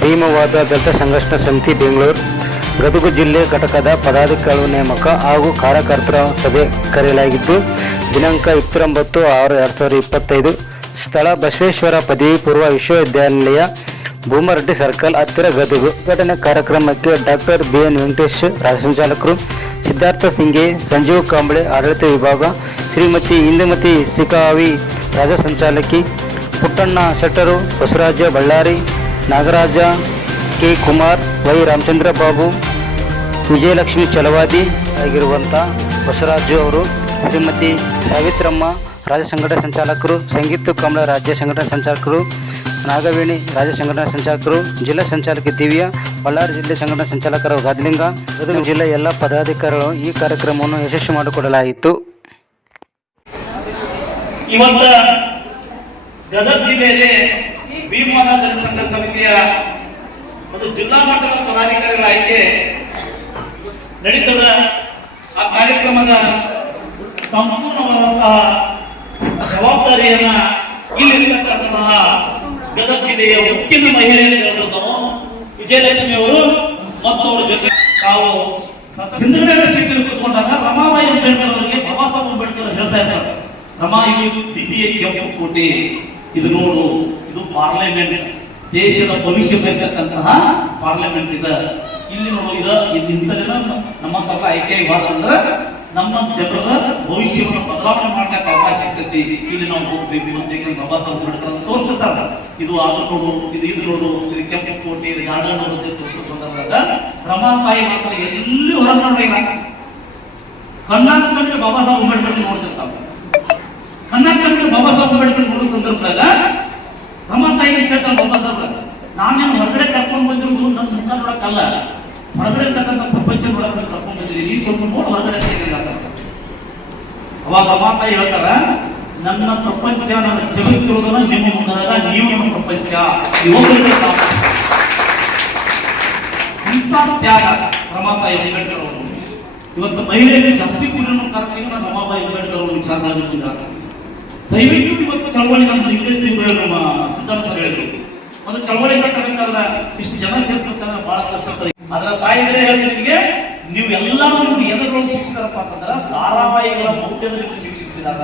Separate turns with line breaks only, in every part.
ಭೀಮವಾದ ದಲಿತ ಸಂಘರ್ಷಣ ಸಮಿತಿ ಬೆಂಗಳೂರು, ಗದಗು ಜಿಲ್ಲೆ ಘಟಕದ ಪದಾಧಿಕಾರಿಗಳ ನೇಮಕ ಹಾಗೂ ಕಾರ್ಯಕರ್ತರ ಸಭೆ ಕರೆಯಲಾಗಿದ್ದು, ದಿನಾಂಕ ಇಪ್ಪತ್ತೊಂಬತ್ತು ಆರು ಎರಡು ಸಾವಿರದ ಇಪ್ಪತ್ತೈದು, ಸ್ಥಳ ಬಸವೇಶ್ವರ ಪದವಿ ಪೂರ್ವ ವಿಶ್ವವಿದ್ಯಾನಿಲಯ ಭೂಮರೆಡ್ಡಿ ಸರ್ಕಲ್ ಹತ್ತಿರ ಗದಗು. ಉದ್ಘಾಟನೆ ಕಾರ್ಯಕ್ರಮಕ್ಕೆ ಡಾಕ್ಟರ್ ಬಿ ಎನ್ ವೆಂಕಟೇಶ್ ರಾಜ್ಯ ಸಂಚಾಲಕರು ಸಿದ್ಧಾರ್ಥ ಸಿಂಗೆ ಸಂಜೀವ್ ಕಾಂಬಳೆ, ಆಡಳಿತ ವಿಭಾಗ, ಶ್ರೀಮತಿ ಇಂದುಮತಿ ಸಿಕಾವಿ ರಾಜ ಸಂಚಾಲಕಿ ಪುಟ್ಟಣ್ಣ ಶೆಟ್ಟರು, ಬಸವರಾಜ ಬಳ್ಳಾರಿ ನಾಗರಾಜ, ಕೆ. ಕುಮಾರ್, ವೈ. ರಾಮಚಂದ್ರ ಬಾಬು, ವಿಜಯಲಕ್ಷ್ಮಿ ಚಲವಾದಿ ಆಗಿರುವಂಥ ಬಸವರಾಜು ಅವರು, ಶ್ರೀಮತಿ ಸಾವಿತ್ರಮ್ಮ, ರಾಜ್ಯ ಸಂಘಟನೆ ಸಂಚಾಲಕರು, ಸಂಗೀತ ಕಮಲ ರಾಜ್ಯ ಸಂಘಟನಾ ಸಂಚಾಲಕರು, ನಾಗವೇಣಿ ರಾಜ್ಯ ಸಂಘಟನಾ ಸಂಚಾಲಕರು, ಜಿಲ್ಲಾ ಸಂಚಾಲಕ ದಿವ್ಯ, ಬಳ್ಳಾರಿ ಜಿಲ್ಲೆ ಸಂಘಟನಾ ಸಂಚಾಲಕರ ಗದಲಿಂಗ, ಗದಗ ಜಿಲ್ಲೆಯ ಎಲ್ಲ ಪದಾಧಿಕಾರಿಗಳು ಈ ಕಾರ್ಯಕ್ರಮವನ್ನು ಯಶಸ್ವಿ ಮಾಡಿಕೊಡಲಾಯಿತು.
ಇವತ್ತ ಗದಗ ಜಿಲ್ಲೆಯಲ್ಲಿ ಭೀಮವಾದ ಜನಸಂಘ ಸಂಘ ಸಮಿತಿಯ ಒಂದು ಜಿಲ್ಲಾ ಮಟ್ಟದ ಪದಾಧಿಕಾರಿಗಳ ಆಯ್ಕೆ ನಡೀತದ. ಆ ಕಾರ್ಯಕ್ರಮದ ಸಂಪೂರ್ಣವಾದಂತಹ ಜವಾಬ್ದಾರಿಯನ್ನ ಇಲ್ಲಿರ್ತಕ್ಕಂತಹ ಗದಗ ಜಿಲ್ಲೆಯ ಮುಖ್ಯ ಮಹಿಳೆಯರು ವಿಜಯಲಕ್ಷ್ಮಿ ಅವರು ಮತ್ತು ಅವರ ಜೊತೆ ತಾವು ಹಿಂದುಗಡೆ ಸೀಟಿನಲ್ಲಿ ಕೂತ್ಕೊಂಡಾಗ ರಮಾಬಾಯಿ ಅಂಬೇಡ್ಕರ್ ಅವರಿಗೆ ಬಾಬಾ ಸಾಹೇಬ್ ಅಂಬೇಡ್ಕರ್ ಹೇಳ್ತಾ ಇದ್ದಾರೆ. ರಮಾ ಇದು ದಿದ್ದಿಯ ಕೆಂಪು ಕೋಟೆ, ಇದು ನೋಡು ಇದು ಪಾರ್ಲಿಮೆಂಟ್ ದೇಶದ ಭವಿಷ್ಯ ಬೇಕಂತಹ ಪಾರ್ಲಿಮೆಂಟ್ ಇದೆ. ಇಲ್ಲಿ ನೋಡಿದ ನಮ್ಮ ತಕ್ಕ ಆಯ್ಕೆ ಅಂದ್ರೆ ನಮ್ಮ ಜನರ ಭವಿಷ್ಯವನ್ನು ಬದಲಾವಣೆ ಮಾಡಲಿಕ್ಕೆ ಅವಕಾಶ ಇರ್ತೈತಿ. ಇಲ್ಲಿ ನಾವು ಹೋಗ್ಬೇಕು ಅಂತ ಹೇಳಿ ಬಾಬಾ ಸಾಹೇಬ್ ಅಂಬೇಡ್ಕರ್ ಅಂತ ತೋರಿಸ್ತಿರ್ತಾರ. ಇದು ಅದು ನೋಡು, ಇದು ಇದು ನೋಡು, ಇದು ಕೆಂಪು ಕೋಟೆ, ಇದು ಗಾರ್ಡನ್ ನೋಡು ಅಂತ ತೋರಿಸೋ ತಾಯಿ ರಮಾತಾಯಿ ಮಾತ್ರ ಎಲ್ಲಿ ಹೊರ ನೋಡಿಲ್ಲ ಕರ್ನಾಟಕದಲ್ಲಿ ಬಾಬಾ ಸಾಹೇಬ್ ಅಂಬೇಡ್ಕರ್ ನೋಡ್ತಿರ್ತಾವೆ. ಕರ್ನಾಟಕದಲ್ಲಿ ಬಾಬಾ ಸಾಹೇಬ್ ಅಂಬೇಡ್ಕರ್ ನೋಡೋ ಸಂದರ್ಭದಾಗ ರಮಾತಾಯಿ ಕೇಳ್ತಾನೆ ಬಾಬಾ ಸಾಹೇಬ್? ನಾನೇನು ಹೊರಗಡೆ ಕರ್ಕೊಂಡು ಬಂದಿರೋದು ನನ್ನ ಮುಖ ನೋಡಕ್ಕಲ್ಲ ಹೊರಗಡೆ ಇರ್ತಕ್ಕಂಥ ಪ್ರಪಂಚ ಒಳಗಡೆ ಕರ್ಕೊಂಡು ಬಂದಿದ್ದೀನಿ. ಸ್ವಲ್ಪ ನೋಡಿ ಹೊರಗಡೆ ಅವಾಗ ಹೇಳ್ತಾರೆ. ತಾಯಿ ಹೇಳ್ತಾರ ನನ್ನ ಪ್ರಪಂಚ, ನನ್ನ ಜಗತ್ತಿರೋದನ್ನ ನಿಮ್ಮ ಮುಂದಾಗ ನೀವು ನಮ್ಮ ಪ್ರಪಂಚ. ಸಾಕು. ಇಂಥ ತ್ಯಾಗ ರಮಾಬಾಯಿ ಅಂಬೇಡ್ಕರ್ ಅವರು. ಇವತ್ತು ಮಹಿಳೆಯರಿಗೆ ಜಾಸ್ತಿ ಕುರಿಯನ್ನು ಕರ್ಕೊಂಡು ನಾನು ರಮಾಬಾಯಿ ಅಂಬೇಡ್ಕರ್ ಅವರು ವಿಚಾರಗಳನ್ನು ಮುಂದಾಕ ದಯವಿಟ್ಟು ಇವತ್ತು ಚಳವಳಿ ನಮ್ಮ ಇಂಗ್ಲಿಷ್ ನಮ್ಮ ಸಿದ್ಧಾಂತ ಹೇಳಿದ್ರು. ಒಂದು ಚಳವಳಿ ಕಟ್ಟಬೇಕಾದ್ರ ಇಷ್ಟು ಜನ ಸೇರಿಸ್ಬೇಕಾದ್ರೆ ಬಹಳ ಕಷ್ಟ ಅದರ ತಾಯಿಗಳೇ ಹೇಳಿ ನಿಮಗೆ, ನೀವು ಎಲ್ಲರೂ ನಿಮ್ಗೆ ಎದರೊಳಗೆ ಶಿಕ್ಷಕರಪ್ಪ ಅಂತಂದ್ರೆ, ಧಾರಾವಾಹಿಗಳ ನಿಮ್ಗೆ ಶಿಕ್ಷಿಸಿದಾಗ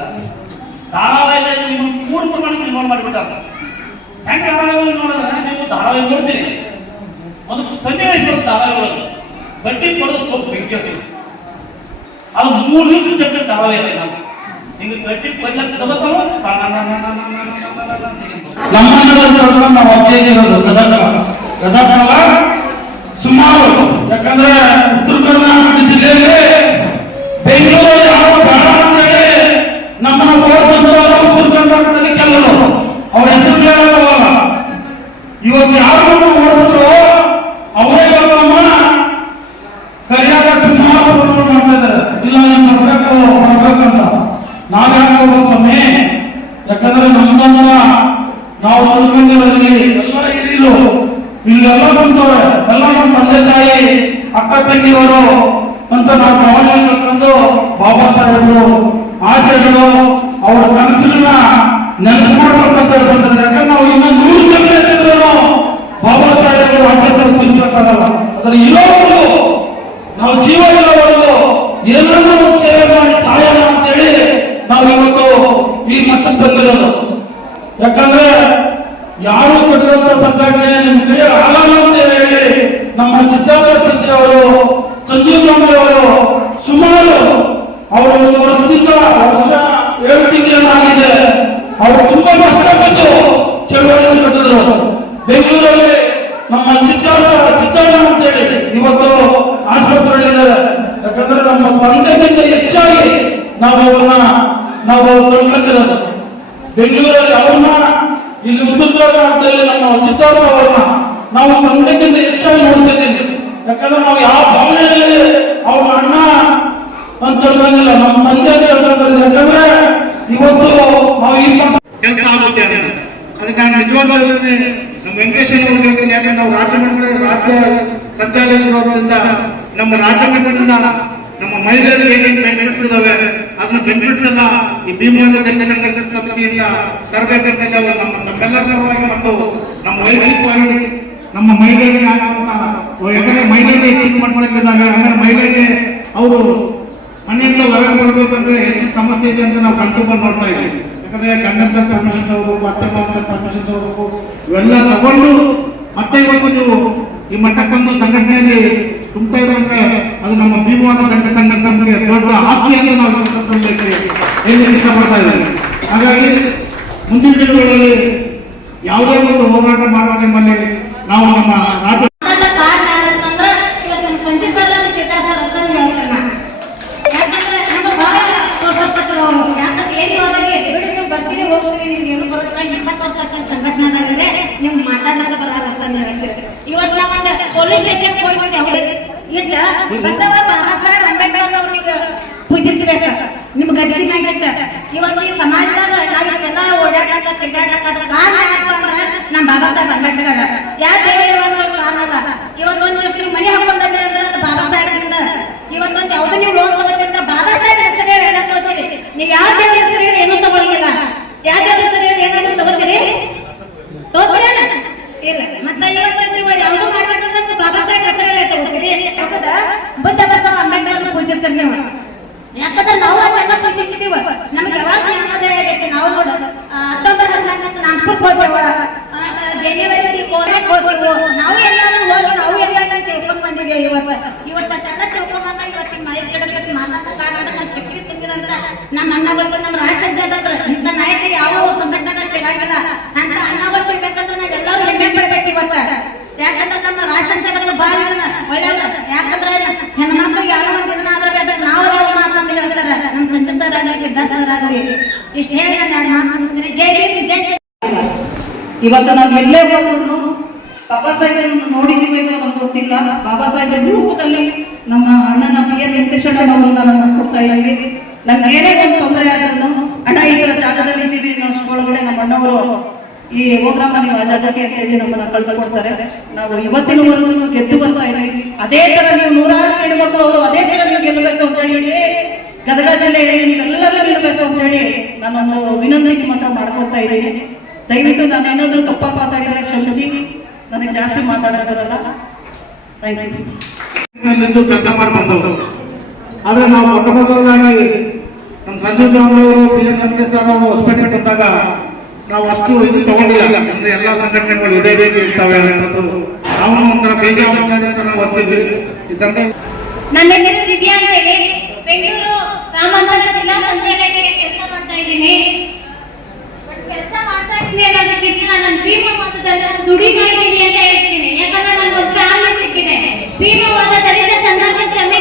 ಧಾರಾವಾಹಿಗಳಲ್ಲಿ ನಿಮ್ಮ ಮೂರು ಪ್ರಮಾಣ ನಿರ್ಮಾಣ ಮಾಡಿಬಿಟ್ಟಾರ. ಹೆಂಗೆ ಧಾರಾವಾಹಿ ನೋಡಿದ್ರೆ, ನೀವು ಧಾರಾವಾಹಿ ನೋಡ್ತೀರಿ. ಒಂದು ಸನ್ನಿವೇಶ ಧಾರಾವಾಹಿಗಳು. ಬಡ್ಡಿ ಕೊಡೋಷ್ಟು ಬೆಂಕಿ ಅದು ಮೂರು ದಿವಸ ಧಾರಾವಾಹಿ ಇದೆ. ನಾವು
ನಮ್ಮನ್ನ ನಾವು ಅಪ್ಡೇಟ್ ಇರೋದು ಗದಗ ಗದಗ ನಾವ್ ಸಮಯ ಯಾಕಂದ್ರೆ ನಮ್ಮನ್ನ ನಾವು ಅನ್ಕೊಂಡಿರಲ್ಲಿ ಎಲ್ಲ ಹಿರಿಯರು, ಇಲ್ಲೆಲ್ಲ ಬಂದವ್ರೆ, ಎಲ್ಲ ನಮ್ಮ ತಂದೆ ತಾಯಿ, ಅಕ್ಕ ತಂಗಿಯವರು ಅಂತ ನಾವು ಭಾವನೆ ಕಳ್ಕೊಂಡು ಬಾಬಾ ಸಾಹೇಬರು ಆಶೆಗಳು, ಅವರ ಕನಸುಗಳನ್ನ ನೆನಸು ಮಾಡ್ಬೇಕಂತ ಬಂದಿದ್ದಾರೆ. ಯಾಕಂದ್ರೆ ನಾವು ಇನ್ನ ನೂರು ಜನ ಇದ್ದಿದ್ರು ಬಾಬಾ ಸಾಹೇಬರು ಆಶೆಗಳು ತಿಳಿಸಕ್ಕಾಗಲ್ಲ ಅದ್ರ ಇರೋರು ನಾವು ಜೀವ ಇರೋವರೆಗೂ ಏನಾದ್ರೂ ಸೇವೆ ಮಾಡಿ ಅಂತೇಳಿ ನಾವು ಇವತ್ತು ಈ ಮಟ್ಟಕ್ಕೆ ಬಂದಿರೋದು. ಯಾಕಂದ್ರೆ ಯಾರು ಕೊಟ್ಟಿರುವಂತ ಸಂಘಟನೆ ನಿಮ್ ಕೈ ಆಗಲ್ಲ ಅಂತ ಹೇಳಿ ನಮ್ಮ ಸಂಜೆ ಅವರು ಸಂಜೀವ್ ಗಾಂಧಿ ಅವರು ಸುಮಾರು ಅವರು ಒಂದು ವರ್ಷದಿಂದ ವರ್ಷ ಏಳು ತಿಂಗಳಾಗಿದೆ ಅವರು ತುಂಬಾ ಕಷ್ಟಪಟ್ಟು ಚಳವಳಿಯನ್ನು ಕಟ್ಟಿದ್ರು ಬೆಂಗಳೂರಲ್ಲಿ ನಮ್ಮ ಶಿಕ್ಷಣ ಶಿಕ್ಷಣ ಅಂತ ಹೇಳಿ ಇವತ್ತು ಆಸ್ಪತ್ರೆಯಲ್ಲಿದ್ದಾರೆ. ಯಾಕಂದ್ರೆ ನಮ್ಮ ತಂದೆಗಿಂತ ಹೆಚ್ಚಾಗಿ ನಾವು ಅವ್ರನ್ನ ನಾವು ಕಂಡುಕೊಂಡಿರೋದು ಬೆಂಗಳೂರಲ್ಲಿ ಅವ್ರನ್ನ ಇಲ್ಲಿ ಉತ್ತರ ಕರ್ನಾಟಕದಲ್ಲಿ ನಮ್ಮ ಸಿದ್ಧಾರ್ಥ ಅವ್ರನ್ನ ನಾವು ತಂದೆಗಿಂತ ಹೆಚ್ಚಾಗಿ ನೋಡ್ತಿದ್ದೀವಿ. ಯಾಕಂದ್ರೆ ನಾವು ಯಾವ ಭಾವನೆಯಲ್ಲಿ ಅವ್ರ ಅಣ್ಣ ಅಂತ ಬಂದಿಲ್ಲ ನಮ್ಮ ತಂದೆ ಅಂತ ಯಾಕಂದ್ರೆ ಇವತ್ತು ನಾವು ಈ
ಕೆಲಸ ಆಗುತ್ತೆ ಅದಕ್ಕೆ ನಾನು ನಿಜವಾಗ್ಲೂ ವೆಂಕಟೇಶ್ವರ ಅವ್ರಿಗೆ ಯಾಕಂದ್ರೆ ನಾವು ರಾಜ್ಯ ರಾಜ್ಯ ಸಂಚಾಲಕರು ನಮ್ಮ ರಾಜ್ಯ ನಮ್ಮ ಮಹಿಳೆಯರಿಗೆ ಏನೇನು ಬೆನಿಫಿಟ್ಸ್ ಅದನ್ನ ಬೆನಿಫಿಟ್ಸ್ ಎಲ್ಲ ಈ ಸಂಘರ್ಷ ಸಮಿತಿಯಿಂದ ತರಬೇಕಂತ ನಮ್ಮ ಮತ್ತು ನಮ್ಮ ವೈಯಕ್ತಿಕವಾಗಿ ನಮ್ಮ ಮಹಿಳೆಯರಿಗೆ ಯಾಕಂದ್ರೆ ಮಹಿಳೆಯರಿಗೆ ಹೆಚ್ಚಿನ ಮಾಡ್ಕೊಂಡಿದ್ದಾರೆ ಯಾಕಂದ್ರೆ ಮಹಿಳೆಯರಿಗೆ ಅವರು ಮನೆಯಿಂದ ಹೊರಗೆ ಬರಬೇಕಂದ್ರೆ ಏನು ಸಮಸ್ಯೆ ಇದೆ ಅಂತ ನಾವು ಕಂಡುಕೊಂಡು ನೋಡ್ತಾ ಇದ್ದೀವಿ. ಯಾಕಂದ್ರೆ ಗಂಡಂತ ಪರ್ಮಿಷನ್ ತಗೋಬೇಕು ಅತ್ತೆ ಮಾವಂತ ಪರ್ಮಿಷನ್ ತಗೋಬೇಕು, ಇವೆಲ್ಲ ತಗೊಂಡು ಮತ್ತೆ ಇವತ್ತು ನೀವು ಈ ಮಟ್ಟಕ್ಕೊಂದು ಸಂಘಟನೆಯಲ್ಲಿ ತುಂಬ್ತಾ ಇದೆ. ಅದು ನಮ್ಮ ಭೀಮವಾದ ಸಂಘ ಸಂಸ್ಥೆ ದೊಡ್ಡ ಆಸ್ತಿಯನ್ನು ನಾವು ಎಲ್ಲಿ ಹೇಳಲಿಕ್ಕೆ ಇಷ್ಟಪಡ್ತಾ ಇದ್ದೇವೆ ಹಾಗಾಗಿ ಮುಂದಿನ ದಿನಗಳಲ್ಲಿ ಯಾವುದೇ ಒಂದು ಹೋರಾಟ ಮಾಡುವ ನಿಮ್ಮಲ್ಲಿ ನಾವು ನಮ್ಮ ರಾಜ್ಯ
ನಿಮ್ಗೆ ಸಂಘಟನೆದಾಗಲೇ ಬರಲ್ಲ ಅಂತ ಹೇಳ್ತೀರಿ ಇವತ್ತು ನಾವೊಂದು ಪೊಲೀಸ್ ಸ್ಟೇಷನ್ ಹೋಗಿ ಅವ್ರು ಇಟ್ಟ ಬಸವ ಬಾಬಾ ಸಾಹೇಬ್ ಅಂಬೇಡ್ಕರ್ ಅವ್ರಿಗೆ ಪೂಜಿಸ್ಬೇಕು ನಿಮ್ ಗದ್ದಿ ಮ್ಯಾಗಿಟ್ಟ ಇವತ್ತು ಈ ಸಮಾಜದಾಗ ತಿರ್ಗಾಡಕ ಅದ್ರ ಕಾರಣ ಯಾಕಪ್ಪ ನಮ್ಮ ಬಾಬಾ ಸಾಹೇಬ್ ಅಂಬೇಡ್ಕರ್ ಯಾವ ದೇವದೇವರುಗಳು ಕಾರಣ ಅಲ್ಲ ಇವತ್ತು ಒಂದು ದಿವಸ ನೀವು ಮನೆ ಹಾಕೊಂಡ್ರೆ ಅಂದ್ರೆ ಅದು ಬಾಬಾ ಸಾಹೇಬ್ರಿಂದ ಇವತ್ತು ಒಂದು ಯಾವ್ದು ನೀವು ಲೋನ್ ತಗೋತೀರ ಬಾಬಾ ಸಾಹೇಬ್ ಹೆಸರು ಹೇಳಿ ಎಲ್ಲ ತಗೋತೀರಿ ನೀವು ಯಾವ ದೇವ್ರ ಹೆಸರು ಹೇಳಿ ಏನೂ ತಗೊಳಂಗಿಲ್ಲ ಯಾವ ದೇವ್ರ ಹೆಸರು ಹೇಳಿ ಏನಾದ್ರೂ ತಗೋತೀರಿ ತಗೋತೀರೇನ ಇಲ್ಲ ಮತ್ತೆ ಇವತ್ತು ನೀವು ಯಾವ್ದು ಮಾಡ್ಬೇಕಂದ್ರೆ ನೀವು ಬಾಬಾ ಸಾಹೇಬ್ ಹೆಸರು ಹೇಳಿ ತಗೋತೀರಿ ಹೌದಾ ಬುದ್ಧ ಬಸವ ಅಂಬೇಡ್ಕರ್ ಪೂಜಿಸ್ತೀರಿ ನೀವು ಯಾಕಂದ್ರೆ ನಾವು ಅದನ್ನ ಪೂಜಿಸಿದೀವ ನಮ್ಗೆ ಯಾವಾಗ ಜ್ಞಾನೋದಯ ಆಗೈತೆ ನಾವು ನೋಡು ಆ, ಅಕ್ಟೋಬರ್ ಹದಿನಾಲ್ಕು ನಾಗ್ಪುರ್ಗೆ ಹೋಗ್ತೇವ ಆ, ಜನವರಿ ಕೋರ್ಟ್ಗೆ ಹೋಗ್ತೇವೆ ನಾವು ಎಲ್ಲಾರು ಹೋಗಿ ನಾವು ಎಲ್ಲ ತಿಳ್ಕೊಂಡ್ ಬಂದಿದ್ದೇವೆ ಇವತ್ತು ಇವತ್ತು ಅದೆಲ್ಲ ತಿಳ್ಕೊಂಡ್ ಬಂದಾಗ ಇವತ್ತಿನ ಮಾಹಿತಿ ಕೇಳಬೇಕು ಮಾತಾಡೋ ಕಾರಣ ನಮ್ಮ ಶಕ್ತಿ ತುಂಬಿದಂತ ನಮ್ಮ ಅಣ್ಣಗಳು ನಮ್ಮ ರಾಷ್ಟ್ರದಾದ್ರ ಇಂಥ ನಾಯಕರು ಯಾವ ಸಂಘಟನೆ ಸಿಗಂಗಿಲ್ಲ ಅಂತ ಅಣ್ಣಗಳು ಸಿಗ್ಬೇಕಂದ್ರೆ ನಾವೆಲ್ಲರೂ ಹೆಮ್ಮೆ ಪಡ್ಬೇಕು ಇವತ್ತ. ಯಾಕಂದ್ರೆ ನಮ್ಮ ರಾಷ್ಟ್ರ ಬಹಳ ಒಳ್ಳೆಯವ್ರ. ಯಾಕಂದ್ರೆ ಹೆಣ್ಮಕ್ಳಿಗೆ ಯಾವ ಆದ್ರೆ ಬೇಕಾದ್ರೆ ನಾವು ಅವ್ರ ಮಾತಂತ ಹೇಳ್ತಾರೆ. ನಮ್ಮ ಸಂಚಿತರಾಗಲಿ ಸಿದ್ಧಾರ್ಥರಾಗಲಿ ಇಷ್ಟು ಹೇಳಿ ನಾನು ಮಾತು ಮುಗಿಸ್ತೀನಿ. ಜೈ ಜೈ
ಇವತ್ತು ನಾವು ಎಲ್ಲೇ ಹೋದ್ರು ಬಾಬಾ ಸಾಹೇಬ್ ನೋಡಿದೀವಿ ನಮ್ಗೆ ಗೊತ್ತಿಲ್ಲ. ಬಾಬಾ ಸಾಹೇಬ್ ರೂಪದಲ್ಲಿ ನಮ್ಮ ಅಣ್ಣನ ಬಿ ಎನ್ ವೆಂಕಟೇಶ್ವರನವರನ್ನ ನಾನು ಕೊಡ್ತಾ ಇದ್ದೀವಿ. ನಮ್ಗೆ ಏನೇ ಒಂದು ತೊಂದರೆ ಆದ್ರೂ ಅಣ್ಣ ಈ ತರ ಜಾಗದಲ್ಲಿ ಇದ್ದೀವಿ ಒಳಗಡೆ ನಮ್ಮ ಅಣ್ಣವರು. ಈ ಹೋಗ್ರಾಮ ನೀವು ಆ ಜಾಗಕ್ಕೆ ಅಂತ ಹೇಳಿ ನಮ್ಮನ್ನ ಕಳ್ಸಿಕೊಡ್ತಾರೆ. ನಾವು ಇವತ್ತಿನವರೆಗೂ ಗೆದ್ದು ಬರ್ತಾ ಇದ್ದೀವಿ. ಅದೇ ತರ ನೀವು ನೂರಾರು ಹೆಣ್ಮಕ್ಳು ಅವರು ಅದೇ ತರ ನೀವು ಗೆಲ್ಲಬೇಕು ಅಂತ ಹೇಳಿ ಗದಗ ಜಿಲ್ಲೆ ಹೇಳಿ ನೀವೆಲ್ಲರೂ ಗೆಲ್ಲಬೇಕು ಅಂತ ಹೇಳಿ ನಾನೊಂದು ವಿನಂತಿ ಮಾತ್ರ ಮಾಡ್ಕೊಳ್ತಾ ಇದ್ದೀನಿ. ದಯವಿಟ್ಟು ನಾನು ಏನಾದ್ರೂ ತಪ್ಪಾಗಿ ಮಾತಾಡಿದ್ರೆ ಕ್ಷಮಿಸಿ. ನನಗೆ ಜಾಸ್ತಿ ಮಾತಾಡೋದಿರಲ್ಲ ಥ್ಯಾಂಕ್ ಯು
ಕೆಲಸ ಮಾಡಿ ಬಂದವರು ಆದ್ರೆ ನಾವು ಮೊಟ್ಟ ಮೊದಲದಾಗಿ ನಮ್ಮ ಸಂಜೀವ್ ಅವರು ಪಿ ಎನ್ ವೆಂಕಟೇಶ್ ಸರ್ ಅವರು ಹೊಸಪೇಟೆ ಬಂದಾಗ ನಾವು ಅಷ್ಟು ಇದು ತಗೊಂಡಿಲ್ಲ. ಅಂದ್ರೆ ಎಲ್ಲಾ ಸಂಘಟನೆಗಳು ಇದೇ ರೀತಿ ಇರ್ತವೆ ಅನ್ನೋದು ನಾವು ಒಂಥರ ಬೇಜಾವಾಬ್ದಾರಿ ಅಂತ ನಾವು ಓದ್ತಿದ್ವಿ ಈ
ನನ್ನ ಹೆಸರು ದಿವ್ಯಾ ಅಂತ ಹೇಳಿ. ಬೆಂಗಳೂರು ಗ್ರಾಮಾಂತರ ಜಿಲ್ಲಾ ಸಂಚಾಲಕರಿಗೆ ಕೆಲಸ ಮಾಡ್ತಾ ಇದ್ದೀನಿ. ಕೆಲಸ ಮಾಡ್ತಾ ಇದ್ದೀನಿ ಅನ್ನೋದಕ್ಕಿಂತ ನನ್ನ ಭೀಮ ನಾನು ದುಡಿತಾ ಇದ್ದೀನಿ ಅಂತ ಹೇಳ್ತೀನಿ. ಯಾಕಂದ್ರೆ ನನಗೊಂದು ಫ್ಯಾಮಿಲಿ ಸಿಕ್ಕಿದೆ. ಭೀಮವಾದ ದಲಿತ ಸಂದರ್ಭ ಸಮಿತಿಯಲ್ಲಿ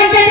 ಶ್ರೀಮಂತ